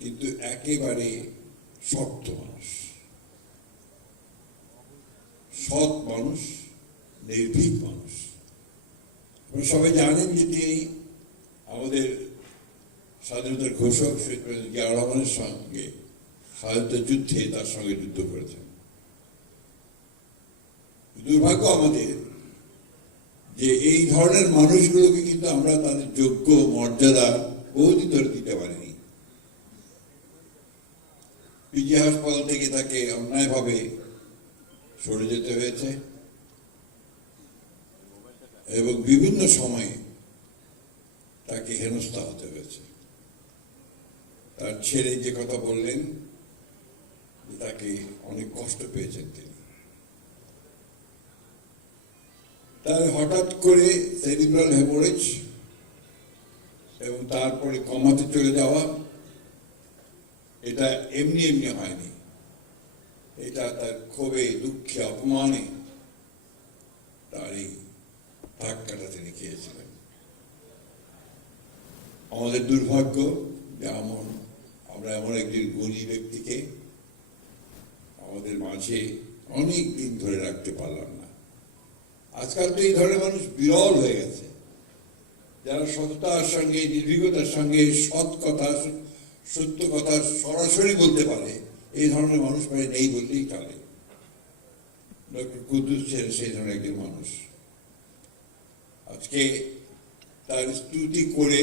কিন্তু একেবারে শক্ত মানুষ, সৎ মানুষ, নির্ভীক মানুষ। সবাই জানেন যে তিনি আমাদের স্বাধীনতার ঘোষক শহীদ প্রেসিডেন্ট জিয়াউর রহমানের সঙ্গে স্বাধীনতা যুদ্ধে তার সঙ্গে যুদ্ধ করেছেন। দুর্ভাগ্য আমাদের যে এই ধরনের মানুষগুলোকে কিন্তু আমরা তাদের যোগ্য মর্যাদা বহুদিন ধরে দিতে পারিনি। পিজি হাসপাতাল থেকে তাকে অন্যায়ভাবে সরে যেতে হয়েছে এবং বিভিন্ন সময়ে তাকে হেনস্থা হতে হয়েছে। তার ছেলে যে কথা বললেন, তাকে অনেক কষ্ট পেয়েছেন তিনি। তার হঠাৎ করে সেরিব্রাল হেমোরেজ এবং তারপরে কমাতে চলে যাওয়া, এটা এমনি এমনি হয়নি। এটা তার ক্ষোভে, দুঃখে, অপমানে তার এই ধাক্কাটা তিনি খেয়েছিলেন। আমাদের দুর্ভাগ্য যে আমরা এমন একজন গুণী ব্যক্তিকে আমাদের মাঝে অনেক দিন ধরে রাখতে পারলাম না। আজকাল তো এই ধরনের মানুষ বিরল হয়ে গেছে, যারা সততার সঙ্গে, নির্ভীকতার সঙ্গে সৎ কথা, সত্য কথা সরাসরি বলতে পারে। এই ধরনের মানুষ প্রায় নেই বললেই চলে। ডক্টর কুদ্দুস ছিলেন সেই ধরনের একজন মানুষ। আজকে তার স্তুতি করে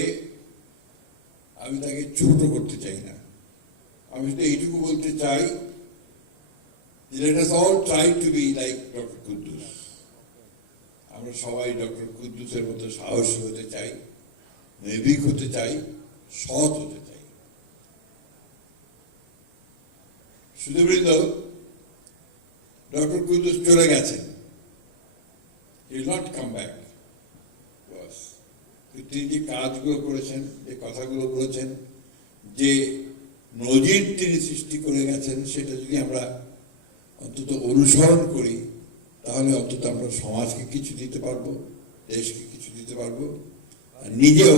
আমি তাকে ছোট করতে চাই না। আমি শুধু এইটুকু বলতে চাই, let us all try to be like doctor Kuddus. আমরা সবাই ডক্টর কুদ্দুসের মতো সাহসী হতে চাই, নির্ভীক হতে চাই, সৎ হতে চাই। সুধীবৃন্দ, ডক্টর কুদ্দুস চলে গেছেন, he will not come back. তিনি যে কাজগুলো করেছেন, যে কথাগুলো বলেছেন, যে নজির তিনি সৃষ্টি করে গেছেন, সেটা যদি আমরা অন্তত অনুসরণ করি, তাহলে অন্তত আমরা সমাজকে কিছু দিতে পারবো, দেশকে কিছু দিতে পারবো, আর নিজেও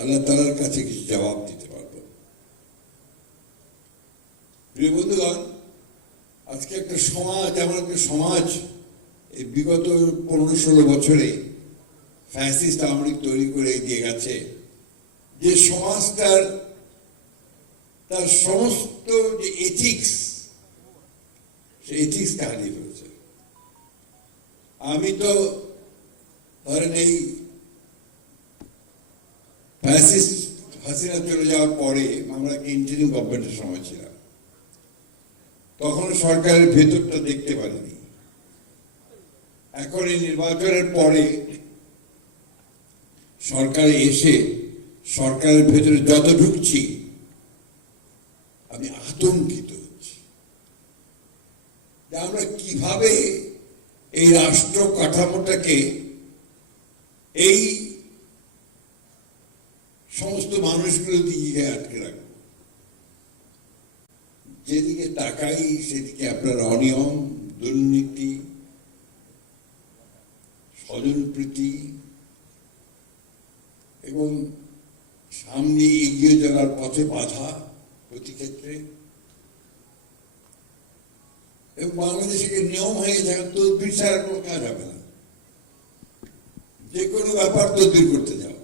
আল্লাহ তাআলার কাছে কিছু জবাব দিতে পারবো। প্রিয় বন্ধুগণ, আজকে একটা সমাজ, এমন একটা সমাজ এই বিগত 15-16 বছরে ফ্যাসিস্ট আওয়ামী লীগ তৈরি করে এগিয়ে গেছে, যে সমাজটার তার সমস্ত যে এথিক্স, সেই এথিক্সকে হারিয়ে ফেলেছে। আমি তো ধরেন এই ফ্যাসিস্ট হাসিনা চলে যাওয়ার পরে আমরা ইন্টারিম গভর্নমেন্টের সময় ছিলাম, তখন সরকারের ভেতরটা দেখতে পারিনি। এখন এই নির্বাচনের পরে সরকারে এসে সরকারের ভেতরে যত ঢুকছি, আমি আতঙ্কিত হচ্ছি যে আমরা কিভাবে এই রাষ্ট্র কাঠামোটাকে এই সমস্ত মানুষগুলো দিকে আটকে রাখবো। যেদিকে তাকাই সেদিকে আপনার অনিয়ম, দুর্নীতি, স্বজনপ্রীতি এবং সামনে এগিয়ে যাওয়ার পথে বাধা প্রতি ক্ষেত্রে। এবং বাংলাদেশে নিয়ম হয়ে যায় তদবির ছাড়া কোনো কাজ হবে না। যে কোনো ব্যাপার তদবির করতে যাও,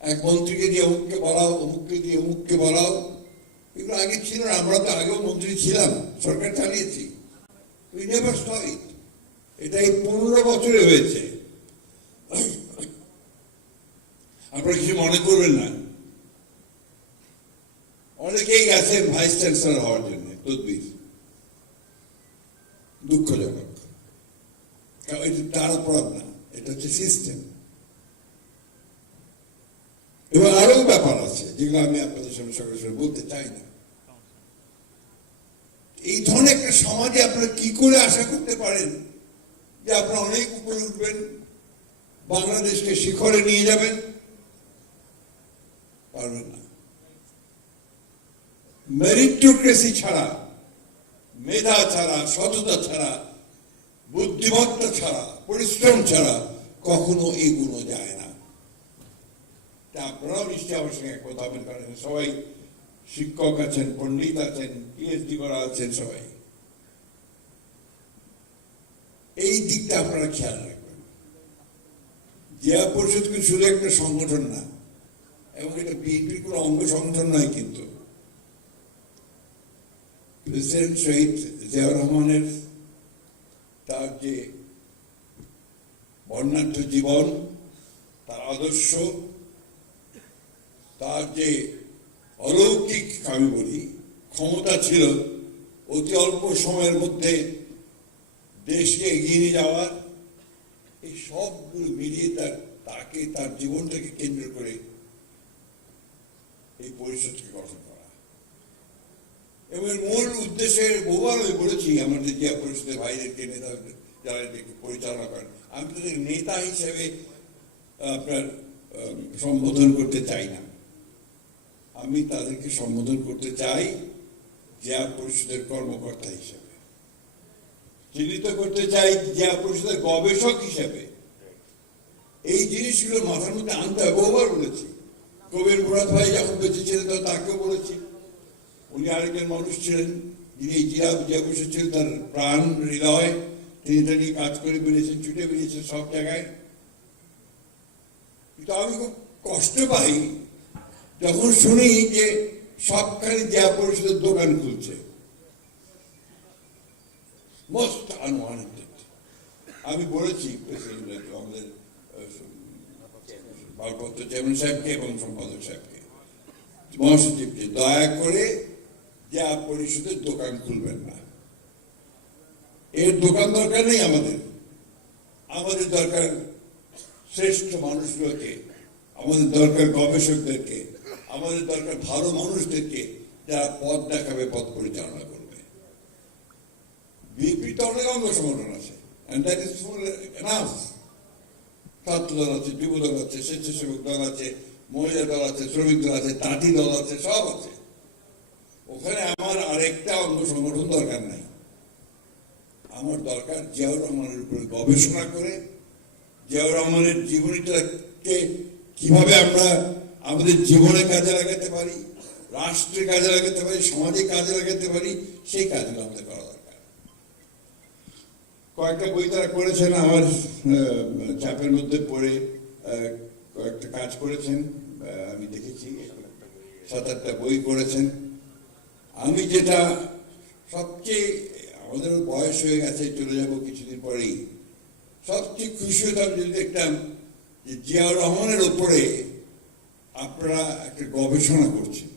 এক মন্ত্রীকে দিয়ে অমুককে বলাও, অমুককে দিয়ে অমুককে বলাও, এগুলো আগে ছিল না। আমরা তো আগেও মন্ত্রী ছিলাম, সরকার চালিয়েছি। We never stop it. এটা এই 15 বছরে হয়েছে। আপনারা কিছু মনে করবেন না, অনেকেই গেছেন ভাইস চ্যান্সেলর হওয়ার জন্য তদবির। দুঃখজনক, কারণ এটা তার অপরাধ না, এটা হচ্ছে সিস্টেম। এবং আরো ব্যাপার আছে যেগুলো আমি আপনাদের সামনে সরাসরি বলতে চাই না। এই ধরনের একটা সমাজে আপনারা কি করে আশা করতে পারেন যে আপনারা অনেক উপরে উঠবেন, বাংলাদেশকে শিখরে নিয়ে যাবেন? পারবেন না। মেরিটোক্রেসি ছাড়া, মেধা ছাড়া, সততা ছাড়া, বুদ্ধিমত্তা ছাড়া, পরিশ্রম ছাড়া কখনো এগুলো যায় না। আপনারাও নিশ্চয়ই আমার সঙ্গে একমত হবেন, কারণ সবাই শিক্ষক আছেন, পণ্ডিত আছেন, পিএইচডি করা আছেন, সবাই এই দিকটা আপনারা খেয়াল রাখবেন। জেলা পরিষদ কিন্তু শুধু একটা সংগঠন না, এবং এটা বিএনপির কোনো অঙ্গ সংগঠন নয়, কিন্তু প্রেসিডেন্ট শহীদ জিয়াউর রহমানের তার যে বর্ণাঢ্য জীবন, তার আদর্শ, তার যে অলৌকিক, আমি বলি, ক্ষমতা ছিল অতি অল্প সময়ের মধ্যে দেশকে এগিয়ে নিয়ে যাওয়ার, এই সবগুলো মিলিয়ে তাকে তার জীবনটাকে কেন্দ্র করে এই পরিষদকে গঠন করা। এবং এর মূল উদ্দেশ্যে বহুবার আমি বলেছি আমাদের জেলা পরিষদের ভাইদেরকে, নেতা যারা এটাকে পরিচালনা করেন, আমি তাদের নেতা হিসেবে আপনার সম্বোধন করতে চাই না, আমি তাদেরকে সম্বোধন করতে চাই জেলা পরিষদের কর্মকর্তা হিসেবে, চিহ্নিত করতে চাই জেলা পরিষদের গবেষক হিসেবে। এই জিনিসগুলো মাথার মধ্যে আনতে হয়, বহুবার বলেছি। কবির মুরাদ ভাই যখন বেঁচে ছিলেন তখন তাকেও বলেছি, উনি আরেকজন মানুষ ছিলেন যিনি এই জেলা পরিষদ ছিলেন তার প্রাণ হৃদয়, তিনি এটা নিয়ে কাজ করে বেরিয়েছেন, ছুটে বেরিয়েছেন সব জায়গায়। কিন্তু আমি খুব কষ্ট পাই যখন শুনি যে সবখানে জেলা পরিষদের দোকান খুলছে। Most unwanted. আমি বলেছি প্রেসিডেন্ট আমাদের ভারপ্রাপ্ত চেয়ারম্যান সাহেবকে এবং সম্পাদক সাহেবকে, মহাসচিবকে, দয়া করে জেলা পরিষদের দোকান খুলবেন না। এর দোকান দরকার নেই আমাদের। আমাদের দরকার শ্রেষ্ঠ মানুষগুলোকে, আমাদের দরকার গবেষকদেরকে, আমাদের দরকার ভালো মানুষদেরকে, যারা পথ দেখাবে, পথ পরিচালনা করবে। বিএনপির তো অনেক অঙ্গ সংগঠন আছে, ছাত্র দল আছে, যুব দল আছে, স্বেচ্ছাসেবক দল আছে, মহিলা দল আছে, শ্রমিক দল আছে, তাঁতি দল আছে, সব আছে। ওখানে আমার আরেকটা অঙ্গ সংগঠন দরকার নাই। আমার দরকার জিয়াউর রহমানের উপরে গবেষণা করে, জিয়াউর রহমানের জীবনীটাকে কিভাবে আমরা আমাদের জীবনে কাজে লাগাতে পারি, রাষ্ট্রে কাজে লাগাতে পারি, সমাজে কাজে লাগাতে পারি, সেই কাজগুলো আমাদের করা দরকার। কয়েকটা বই তারা করেছেন, আমার চাপের মধ্যে পড়ে কয়েকটা কাজ করেছেন, আমি দেখেছি 7-8টা বই করেছেন। আমি যেটা সবচেয়ে, আমাদের বয়স হয়ে গেছে, চলে যাব কিছুদিন পরেই, সবচেয়ে খুশি হতাম যদি দেখতাম যে জিয়াউর রহমানের উপরে আপনারা একটা গবেষণা করছেন,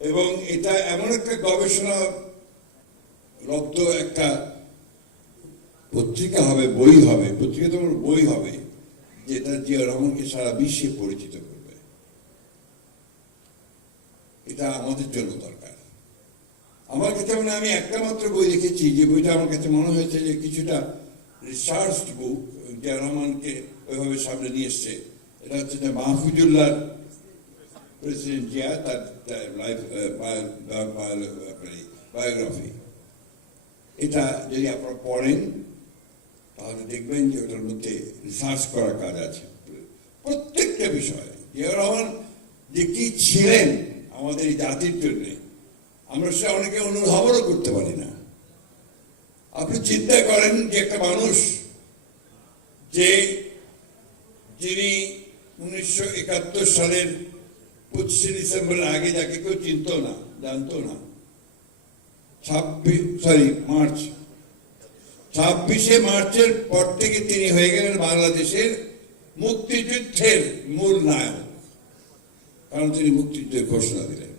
এবং এটা এমন একটা গবেষণা লব্ধ একটা পত্রিকা হবে, বই হবে, পত্রিকা তো বই হবে, যেটা জিয়াউর রহমানকে সারা বিশ্বে পরিচিত করবে। এটা আমাদের জন্য দরকার। আমার কাছে আমি একটা মাত্র বই দেখেছি, যে বইটা আমার কাছে মনে হয়েছে যে কিছুটা রিসার্চ বুক, জিয়াউর রহমানকে ওইভাবে সামনে নিয়ে এসছে। এটা হচ্ছে যে মাহফুজুল্লাহ, প্রেসিডেন্ট জিয়া, তার লাইফ বায়োগ্রাফি। এটা যদি আপনারা পড়েন তাহলে দেখবেন যে ওটার মধ্যে রিসার্চ করার কাজ আছে প্রত্যেকটা বিষয়ে। জিয়াউর রহমান যে কি ছিলেন আমাদের এই জাতির জন্য, আমরা সে অনেকে অনুধাবনও করতে পারি না। আপনি চিন্তা করেন যে একটা মানুষ যিনি 1971 সালের 25শে ডিসেম্বরের আগে যাকে কেউ চিনত না, জানতো না, 26শে মার্চের পর থেকে তিনি হয়ে গেলেন বাংলাদেশের মুক্তিযুদ্ধের মূল নায়ক, কারণ তিনি মুক্তিযুদ্ধের ঘোষণা দিলেন।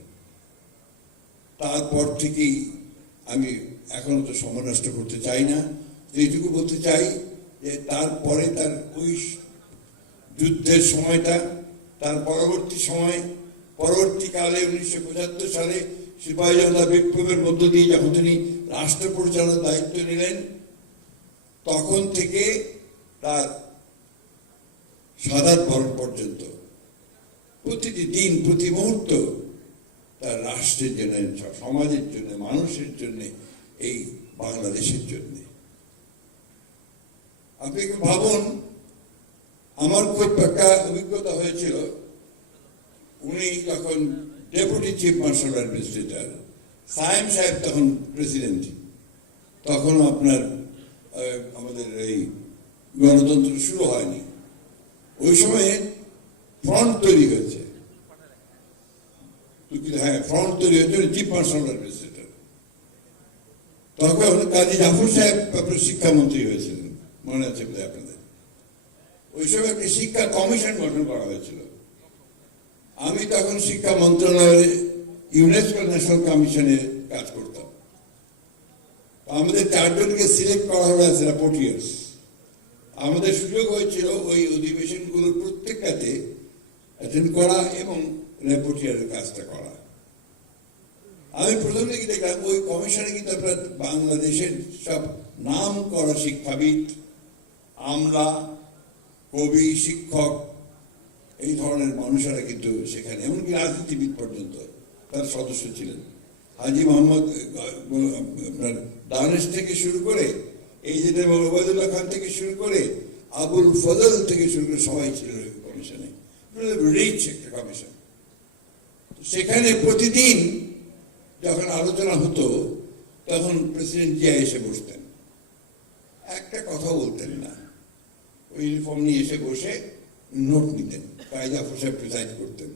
তারপর থেকেই আমি এখনো তো সময় নষ্ট করতে চাই না, এইটুকু বলতে চাই যে তারপরে তার ওই যুদ্ধের সময়টা, তার পরবর্তীকালে 1975 সালে সিপাহী জনতা বিপ্লবের মধ্য দিয়ে যখন তিনি রাষ্ট্র পরিচালনার দায়িত্ব নিলেন, তখন থেকে তার শাহাদাত বরণ পর্যন্ত প্রতিটি দিন, প্রতি মুহূর্ত তার রাষ্ট্রের জন্য, সমাজের জন্য, মানুষের জন্য, এই বাংলাদেশের জন্য। আপনি একটু ভাবুন, আমার খুব একটা অভিজ্ঞতা হয়েছিল উনি তখন deputy chief marshal administrator, Sayem সাহেব তখন প্রেসিডেন্ট। তখন আপনার আমাদের এই গণতন্ত্র শুরু হয়নি। ওই সময়ে ফ্রন্ট তৈরি হয়েছে, হ্যাঁ ফ্রন্ট তৈরি হয়েছে, চিফ মার্শাল অ্যাডমিনিস্ট্রেটর। তখন কাজী জাফর সাহেব আপনার শিক্ষামন্ত্রী হয়েছিলেন, মনে আছে বোধ হয় আপনাদের। ওই সময় একটি শিক্ষা কমিশন গঠন করা হয়েছিল। আমি তখন শিক্ষা মন্ত্রণালয়ের ইউনেস্কো ন্যাশনাল কমিশনে কাজ করতাম। আমাদের 4 জনকে সিলেক্ট করা হলো অ্যাজ রিপোর্টার্স। আমাদের সুযোগ হয়েছিল ওই অধিবেশনগুলোর প্রত্যেকটাতে অ্যাটেন্ড করা এবং রিপোর্টারের কাজটা করা। আমি প্রথম থেকে দেখলাম ওই কমিশনে কিন্তু আপনার বাংলাদেশের সব নাম করা শিক্ষাবিদ, আমলা, কবি, শিক্ষক, এই ধরনের মানুষেরা কিন্তু সেখানে, এমনকি রাজনীতিবিদ পর্যন্ত তার সদস্য ছিলেন। হাজি মোহাম্মদ আপনার দানেশ থেকে শুরু করে, এই যে ওবায়দুল্লাহ খান থেকে শুরু করে, আবুল ফজল থেকে শুরু করে সবাই ছিল কমিশনে। রিচ একটা কমিশন। সেখানে প্রতিদিন যখন আলোচনা হতো তখন প্রেসিডেন্ট জিয়া এসে বসতেন, একটা কথা বলতেন না, ওই ইউনিফর্ম নিয়ে এসে বসে নোট নিতেন। কাজী জাফর সাহেব প্রিসাইড করতেন।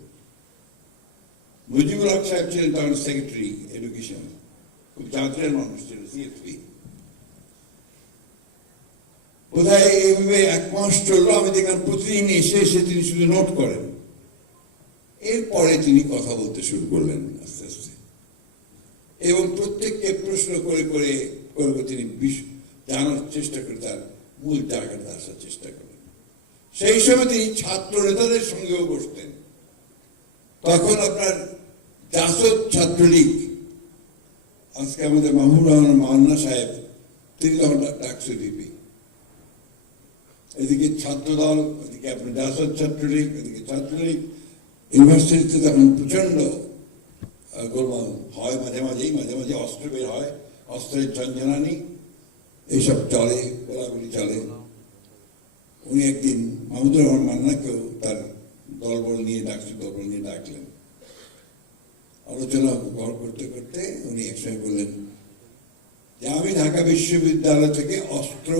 মুজিবুল হক সাহেব ছিলেন তখন সেক্রেটারি এডুকেশন, খুব জাতীয় মানুষ ছিল, সিএফপি। বোধহয় এইভাবে 1 মাস চললো। আমি দেখলাম প্রতিদিন এসে এসে তিনি শুধু নোট করেন। এরপরে তিনি কথা বলতে শুরু করলেন আস্তে আস্তে, এবং প্রত্যেককে প্রশ্ন করে করে করে তিনি জানার চেষ্টা করে তার মূল জায়গাটা আসার চেষ্টা করেন। সেই সময় তিনি ছাত্র নেতাদের সঙ্গেও বসতেন। তখন আপনার জাসদ ছাত্রলীগ, আজকে আমাদের মাহমুদ রহমান মান্না সাহেব, তিনি তখন ডাকসু ভিপি। এদিকে ছাত্রদল, এদিকে আপনার জাসদ ছাত্রলীগ, এদিকে ছাত্রলীগ। ইউনিভার্সিটিতে তখন প্রচন্ড গোলমাল হয়, মাঝে মাঝে অস্ত্র বের হয়, অস্ত্রের ঝঞ্ঝনানি এইসব চলে, গোলাগুলি চলে। উনি একদিন মাহমুদুর রহমান মান্নাকেও তার দলবল নিয়ে ডাকলেন। আলোচনা করতে করতে উনি একসময় বললেন যে আমি ঢাকা বিশ্ববিদ্যালয় থেকে অস্ত্র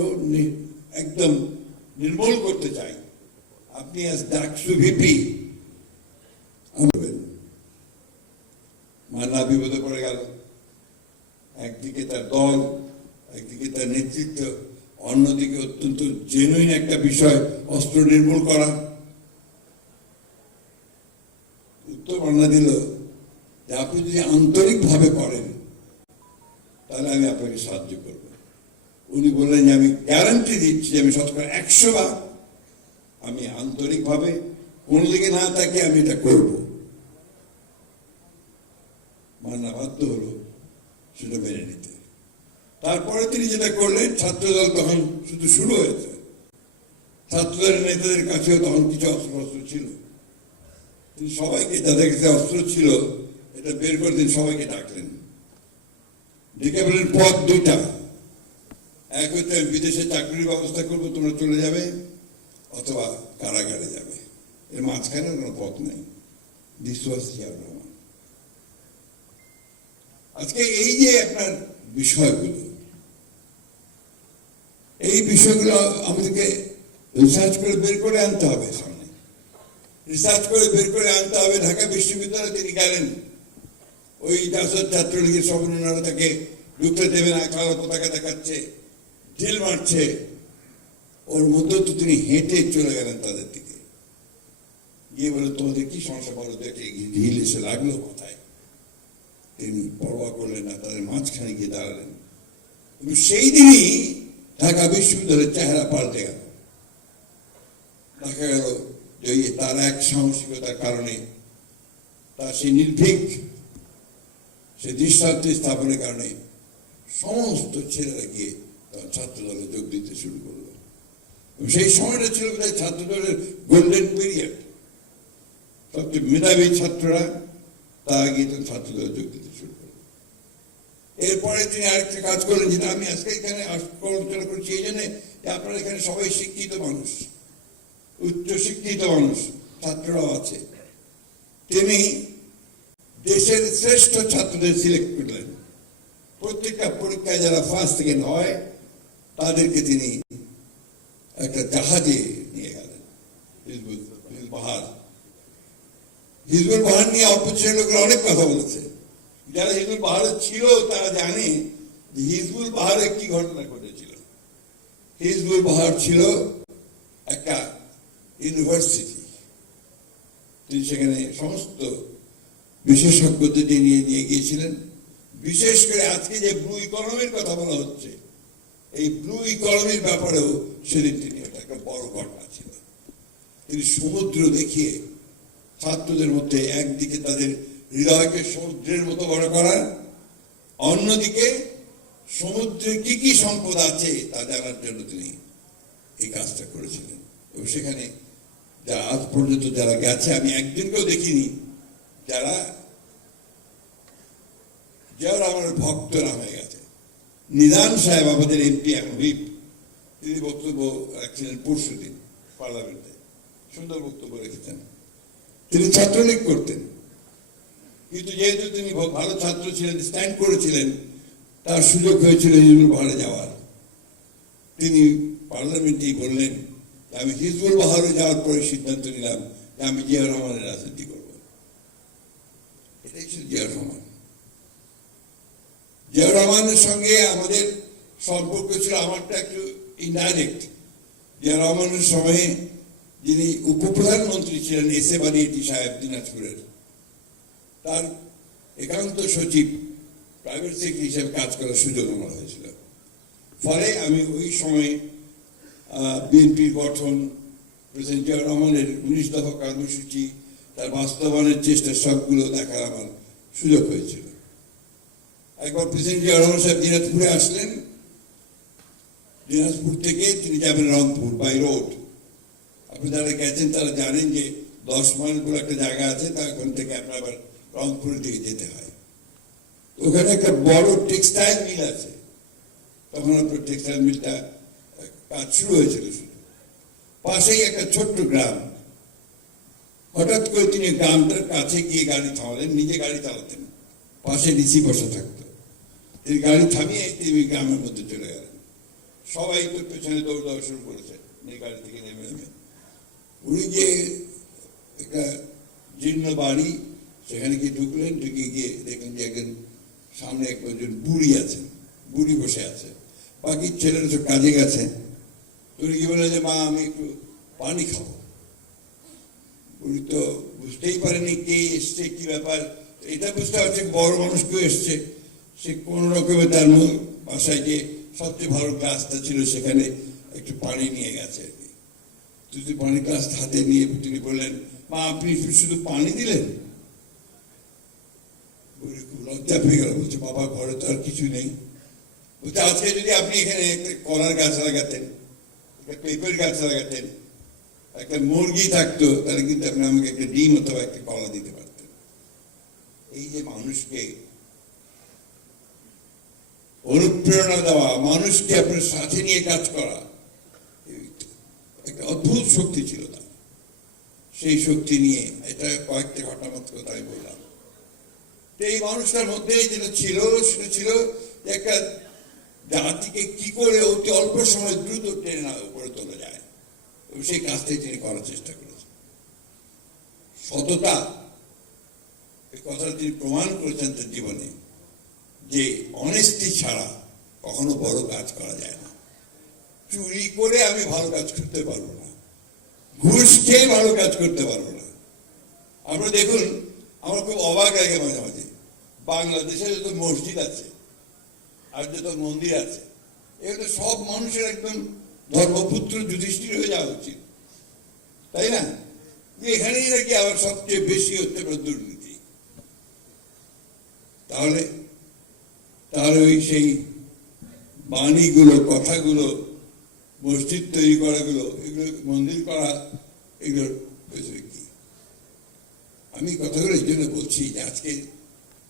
একদম নির্মূল করতে চাই, আপনি আজ ডাকসু ভিপি। মান্না বিপদে পড়ে গেল। একদিকে তার দল, একদিকে তার নেতৃত্ব, অন্যদিকে অত্যন্ত জেনুইন একটা বিষয় অস্ত্র নির্মূল করা। উত্তর মান্না দিল যে আপনি যদি আন্তরিকভাবে করেন তাহলে আমি আপনাকে সাহায্য করব। উনি বললেন যে আমি গ্যারান্টি দিচ্ছি যে আমি 100% আমি আন্তরিকভাবে কোন দিকে না তাকে আমি এটা করব। মান্না বাধ্য হলো সেটা মেনে নিতে। তারপরে তিনি যেটা করলেন, ছাত্রদল তখন শুধু শুরু হয়েছে, ছাত্রদলের নেতাদের কাছেও তখন কিছু অস্ত্র ছিল। তিনি সবাইকে, যাদের কাছে অস্ত্র ছিল এটা বের করে তিনি সবাইকে ডাকলেন, ডেকে বললেন পথ 2টা, এক হচ্ছে আমি বিদেশে চাকরির ব্যবস্থা করবো, তোমরা চলে যাবে, অথবা কারাগারে যাবে, এর মাঝখানে কোনো পথ নেই। This was Ziaur Rahman. আজকে এই যে আপনার বিষয়গুলো, এই বিষয়গুলো আমাদেরকে রিসার্চ করে বের করে আনতে হবে, সামনে রিসার্চ করে বের করে আনতে হবে। ঢাকা বিশ্ববিদ্যালয়ে তিনি গেলেন, ওই জাসদ ছাত্রলীগের সমন্বয়রা তাকে ঢুকতে দেবে না, কালো পতাকা দেখাচ্ছে, ঢিল মারছে। ওর মধ্যে তো তিনি হেঁটে চলে গেলেন তাদের দিকে, গিয়ে বলে তোমাদের কি সমস্যা বলো, দেখে ঢিল এসে লাগলো কোথায়। তিনি পরোয়া করলেন না, তাদের মাঝখানে গিয়ে দাঁড়ালেন। কিন্তু সেই দিনই ঢাকা বিশ্ববিদ্যালয়ের চেহারা পাল্টে গেল। দেখা গেল যে তার এক সাহসিকতার কারণে, তার সেই নির্ভীক, সে দৃষ্টান্ত স্থাপনের কারণে সমস্ত ছেলেরা গিয়ে তার ছাত্র দলে যোগ দিতে শুরু করলো। সেই সময়টা ছিল ছাত্র দলের গোল্ডেন পিরিয়ড। সবচেয়ে মেধাবী ছাত্ররা তারা গিয়ে ছাত্র দলে যোগ দিতে শুরু করলো। এরপরে তিনি আরেকটা কাজ করলেন, যেটা আমি আজকে এখানে আলোচনা করছি এই জন্য যে আপনারা এখানে সবাই শিক্ষিত মানুষ, উচ্চ শিক্ষিত মানুষ, ছাত্ররাও আছে। তিনি দেশের শ্রেষ্ঠ ছাত্রদের সিলেক্ট করলেন। প্রত্যেকটা পরীক্ষায় যারা ফার্স্ট সেকেন্ড হয় তাদেরকে তিনি একটা জাহাজে নিয়ে গেলেন। হিজবুল বাহার নিয়ে অপোজিশনের লোকেরা অনেক কথা বলেছে। যারা হিজবুল বাহারে ছিল তারা জানে যে হিজবুল বাহারে কি ঘটনা ঘটেছিল। হিজবুল বাহার ছিল একটা ইউনিভার্সিটি। তিনি সেখানে সমস্ত বিশেষজ্ঞদের নিয়ে গিয়েছিলেন। বিশেষ করে আজকে যে ব্লু ইকোনমির কথা বলা হচ্ছে, এই ব্লু ইকোনমির ব্যাপারেও সেদিন তিনি একটা বড় ঘটনা ছিল। তিনি সমুদ্র দেখিয়ে ছাত্রদের মধ্যে একদিকে তাদের হৃদয়কে সমুদ্রের মতো বড় করা, অন্যদিকে সমুদ্রের কি কি সম্পদ আছে তা জানার জন্য তিনি এই কাজটা করেছিলেন। এবং সেখানে যারা আজ পর্যন্ত যারা গেছে, আমি একদিনকেও দেখিনি যারা আমার ভক্তরা হয়ে গেছে। নিজাম সাহেব আমাদের এমপি এখন হুইপ, তিনি বক্তব্য রাখছিলেন পরশু দিন পার্লামেন্টে, সুন্দর বক্তব্য রেখেছেন। তিনি ছাত্রলীগ করতেন, কিন্তু যেহেতু তিনি ভালো ছাত্র ছিলেন, স্ট্যান্ড করেছিলেন, তার সুযোগ হয়েছিল হিজবুল বাহারে যাওয়ার। তিনি পার্লামেন্টেই বললেন আমি হিজবুল বাহারে যাওয়ার পরে সিদ্ধান্ত নিলাম যে আমি জিয়া রহমানের রাজনীতি করব। এটাই ছিল জিয়া রহমান। জিয়া রহমানের সঙ্গে আমাদের সম্পর্ক ছিল আমারটা একটু ইনডাইরেক্ট। জিয়া রহমানের সময়ে যিনি উপপ্রধানমন্ত্রী ছিলেন এসে বানিয়েটি সাহেব দিনাজপুরের, তার একান্ত সচিব প্রাইভেট সেক্রেটারি হিসেবে কাজ করার সুযোগ আমার হয়েছিল। ফলে আমি ওই সময় বিএনপির গঠন, প্রেসিডেন্ট জিয়া রহমানের 19 দফা কর্মসূচি, তার বাস্তবায়নের চেষ্টা সবগুলো দেখার আমার সুযোগ হয়েছিল। একবার প্রেসিডেন্ট জিয়া রহমান সাহেব দিনাজপুরে আসলেন। দিনাজপুর থেকে তিনি যাবেন রংপুর বাই রোড। আপনি যারা গেছেন তারা জানেন যে 10 মাইল বলে একটা জায়গা আছে, তার ওখান থেকে আপনার আবার রংপুরের দিকে যেতে হয়। ওখানে একটা বড় টেক্সটাইল মিল আছে। তখন আপনার টেক্সটাইল মিলটা কাজ শুরু হয়েছিল। শুধু পাশেই একটা ছোট্ট গ্রাম। হঠাৎ করে তিনি গ্রামটার কাছে গিয়ে গাড়ি থামালেন, নিজে গাড়ি চালাতেন, পাশে ডিসি বসে থাকতো। তিনি গাড়ি থামিয়ে তিনি গ্রামের মধ্যে চলে গেলেন। সবাই তো পেছনে দৌড় দেওয়া শুরু করেছে গাড়ি থেকে নেমে। উনি যে একটা জীর্ণ বাড়ি, সেখানে গিয়ে ঢুকলেন। ঢুকে গিয়ে দেখলেন যে একজন সামনে একজন বুড়ি আছেন, বুড়ি বসে আছে, বাকি ছেলেরা সব কাজে গেছে। উনি কি বললেন যে মা আমি একটু পানি খাবো। উনি তো বুঝতেই পারেনি কে এসছে, কি ব্যাপার। এটা বুঝতে পারছে বড় মানুষ কেউ এসছে। সে কোন রকমে তার বাসায় যে সবচেয়ে ভালো গ্লাসটা ছিল সেখানে একটু পানি নিয়ে গেছে। তুই পানি গ্লাস হাতে নিয়ে তিনি বললেন মা আপনি শুধু পানি দিলেন। খুব লজ্জা পেয়ে গেল। বলছে বাবা ঘরে তো আর কিছু নেই। বলছে আজকে যদি আপনি এখানে একটা কলার গাছ লাগাতেন, একটা পেঁপের গাছ লাগাতেন, একটা মুরগি থাকতো, তাহলে কিন্তু আপনি আমাকে একটা ডিম অথবা একটা কলা দিতে পারতেন। এই যে মানুষকে অনুপ্রেরণা দেওয়া, মানুষকে আপনার সাথে নিয়ে কাজ করা, একটা অদ্ভুত শক্তি ছিল তার। সেই শক্তি নিয়ে এটা কয়েকটা ঘটনা মাত্র তাই বললাম। এই মানুষটার মধ্যে যেটা ছিল সেটা ছিল একটা জাতিকে কি করে অতি অল্প সময় দ্রুত টেনে না উপরে তোলা যায়, এবং সেই কাজটাই তিনি করার চেষ্টা করেছেন। সততা, এই কথাটা তিনি প্রমাণ করেছেন তার জীবনে যে অনেস্টি ছাড়া কখনো বড় কাজ করা যায় না। চুরি করে আমি ভালো কাজ করতে পারবো না, ঘুষ খেয়ে ভালো কাজ করতে পারবো না। আমরা দেখুন, আমার খুব অবাক লাগে মাঝে মাঝে, বাংলাদেশে যত মসজিদ আছে আর যত মন্দির আছে, এগুলো সব মানুষের একদম ধর্মপুত্র যুধিষ্ঠির হয়ে যাওয়া উচিত, তাই না? এখানেই নাকি আবার সবচেয়ে বেশি হচ্ছে দুর্নীতি। তাহলে ওই সেই বাণীগুলো, কথাগুলো, মসজিদ তৈরি করাগুলো, এগুলো মন্দির করা, এগুলোর পেছনে কি? আমি কথাগুলো এই জন্য বলছি যে আজকে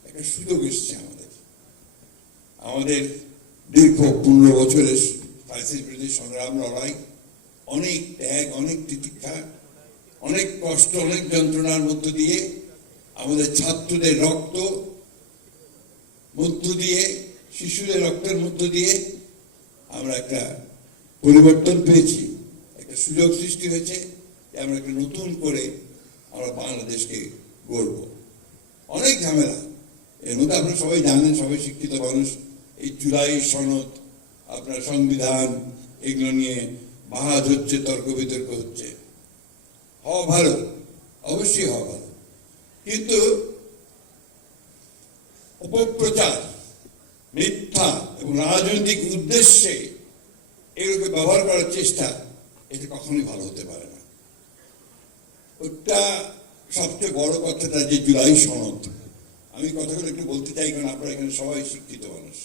একটা সুযোগ এসছে আমাদের দীর্ঘ 15 বছরের ফ্যাসিস্ট বিরোধী সংগ্রাম, লড়াই, অনেক ত্যাগ, অনেক তিতিক্ষা, অনেক কষ্ট, অনেক যন্ত্রণার মধ্য দিয়ে আমাদের ছাত্রদের রক্ত মধ্য দিয়ে, শিশুদের রক্তের মধ্য দিয়ে আমরা একটা পরিবর্তন পেয়েছি, একটা সুযোগ সৃষ্টি হয়েছে যে আমরা একটা নতুন করে আমরা বাংলাদেশকে গড়ব। অনেক ঝামেলা এর মধ্যে, আপনারা সবাই জানেন, সবাই শিক্ষিত মানুষ। এই জুলাই সনদ, আপনার সংবিধান, এগুলো নিয়ে বাহাজ হচ্ছে, তর্ক বিতর্ক হচ্ছে। হওয়া ভালো, অবশ্যই হওয়া ভালো, কিন্তু অপপ্রচার, মিথ্যা এবং রাজনৈতিক উদ্দেশ্যে এগুলোকে ব্যবহার করার চেষ্টা, এটা কখনোই ভালো হতে পারে না। ওটা সবচেয়ে বড় কথাটা যে জুলাই সনদ, আমি কথাগুলো একটু বলতে চাই, কারণ আপনারা এখানে সবাই শিক্ষিত মানুষ।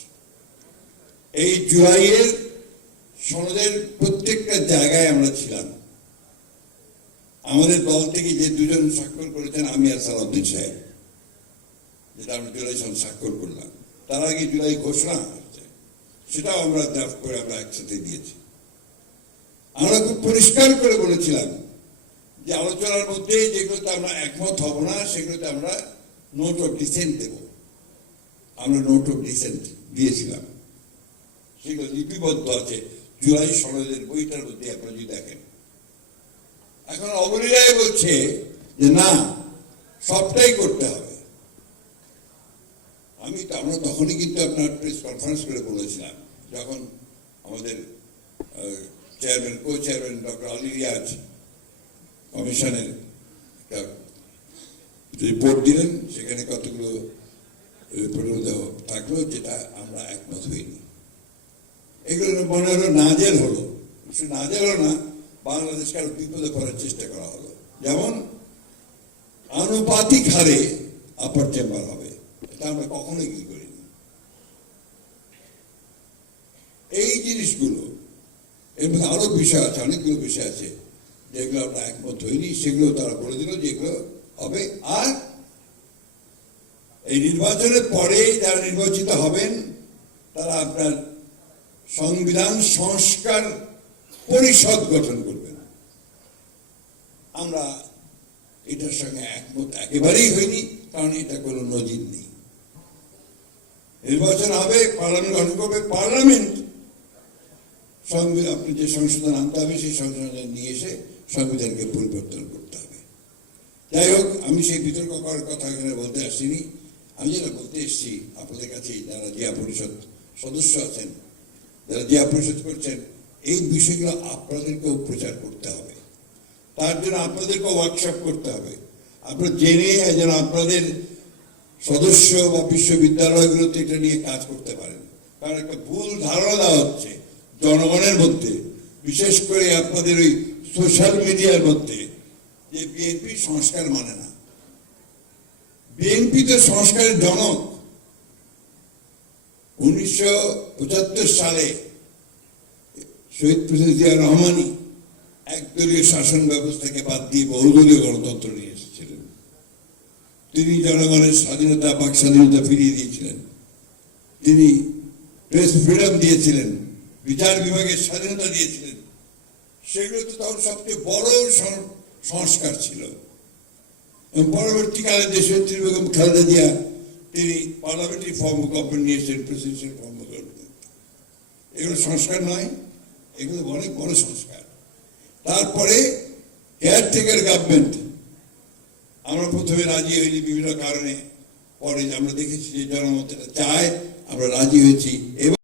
এই জুলাইয়ের সনদের প্রত্যেকটা জায়গায় আমরা ছিলাম। আমাদের দল থেকে যে দুজন স্বাক্ষর করেছেন, আমি আর সালাউদ্দিন সাহেব, যেটা আমরা জুলাই সনদ স্বাক্ষর করলাম, তার আগে জুলাই ঘোষণা হচ্ছে, সেটাও আমরা ড্রাফট করে আমরা একসাথে দিয়েছি। আমরা খুব পরিষ্কার করে বলেছিলাম যে আলোচনার মধ্যে যেগুলোতে আমরা একমত হব না, সেগুলোতে আমরা নোট অফ ডিসেন্ট দেব। আমরা নোট অফ ডিসেন্ট দিয়েছিলাম, সেগুলো লিপিবদ্ধ আছে জুলাই সনদের বইটার মধ্যে, আপনারা যদি দেখেন। এখন অবলীলায় বলছে যে না, সবটাই করতে হবে। আমরা তখনই কিন্তু আপনার প্রেস কনফারেন্স করে বলেছিলাম, যখন আমাদের chairman, co chairman doctor Ali Riaz কমিশনের রিপোর্ট দিলেন, সেখানে কতগুলো রিপোর্ট থাকলো যেটা আমরা একমত হইনি। এগুলো মনে হলো নাজেল হলো, শুধু নাজেল হলো না, বাংলাদেশকে আরো বিপদে করার চেষ্টা করা হলো। যেমন আনুপাতিক হারে আপার চেম্বার হবে, এটা আমরা কখনোই কি করিনি। এই জিনিসগুলো, এর মধ্যে আরো বিষয় আছে, অনেকগুলো বিষয় আছে যেগুলো আমরা একমত হইনি, সেগুলো তারা বলে দিল যে এগুলো হবে। আর এই নির্বাচনের পরে যারা নির্বাচিত হবেন, তারা আপনার সংবিধান সংস্কার পরিষদ গঠন করবেন। আমরা এটার সঙ্গে একমত একেবারেই হয়নি, কারণ এটা কোনো নজির নেই। নির্বাচন হবে, পার্লামেন্ট গঠন করবে, পার্লামেন্ট সংবিধান, আপনি যে সংশোধন আনতে হবে, সেই সংশোধন নিয়ে এসে সংবিধানকে পরিবর্তন করতে হবে। যাই হোক, আমি সেই বিতর্ক করার কথা এখানে বলতে আসিনি। আমি যেটা বলতে এসেছি আপনাদের কাছে, যারা জিয়া পরিষদ সদস্য আছেন, যারা জিয়া পরিষদ করছেন, এই বিষয়গুলো আপনাদেরকেও প্রচার করতে হবে। তার জন্য আপনাদেরকেও ওয়ার্কশপ করতে হবে। আপনারা জেনে যেন আপনাদের সদস্য বা বিশ্ববিদ্যালয়গুলোতে এটা নিয়ে কাজ করতে পারেন। কারণ একটা ভুল ধারণা দেওয়া হচ্ছে জনগণের মধ্যে, বিশেষ করে আপনাদের ওই সোশ্যাল মিডিয়ার মধ্যে, যে বিএনপি সংস্কার মানে না। বিএনপি তো সংস্কারের জনক। 1975 সালে শহীদ প্রেসিডেন্ট জিয়া রহমানই একদলীয় শাসন ব্যবস্থাকে বাদ দিয়ে বহুদলীয় গণতন্ত্র নিয়ে এসেছিলেন। তিনি জনগণের স্বাধীনতা, বাক স্বাধীনতা ফিরিয়ে দিয়েছিলেন। তিনি প্রেস ফ্রিডম দিয়েছিলেন, বিচার বিভাগের স্বাধীনতা দিয়েছিলেন। সেগুলো তো তখন সবচেয়ে বড় সংস্কার ছিল। পরবর্তীকালে দেশনেত্রী বেগম খালেদা জিয়া, তিনি পার্লামেন্টারি ফর্ম অফ গভর্নমেন্ট নিয়েছেন, প্রেসিডেন্সিয়াল ফর্ম অফ গভর্নমেন্ট। এগুলো সংস্কার নয়, এগুলো অনেক বড় সংস্কার। তারপরে কেয়ারটেকার গভর্নমেন্ট, আমরা প্রথমে রাজি হইনি বিভিন্ন কারণে, পরে আমরা দেখেছি যে জনমত চায়, আমরা রাজি হয়েছি। এবং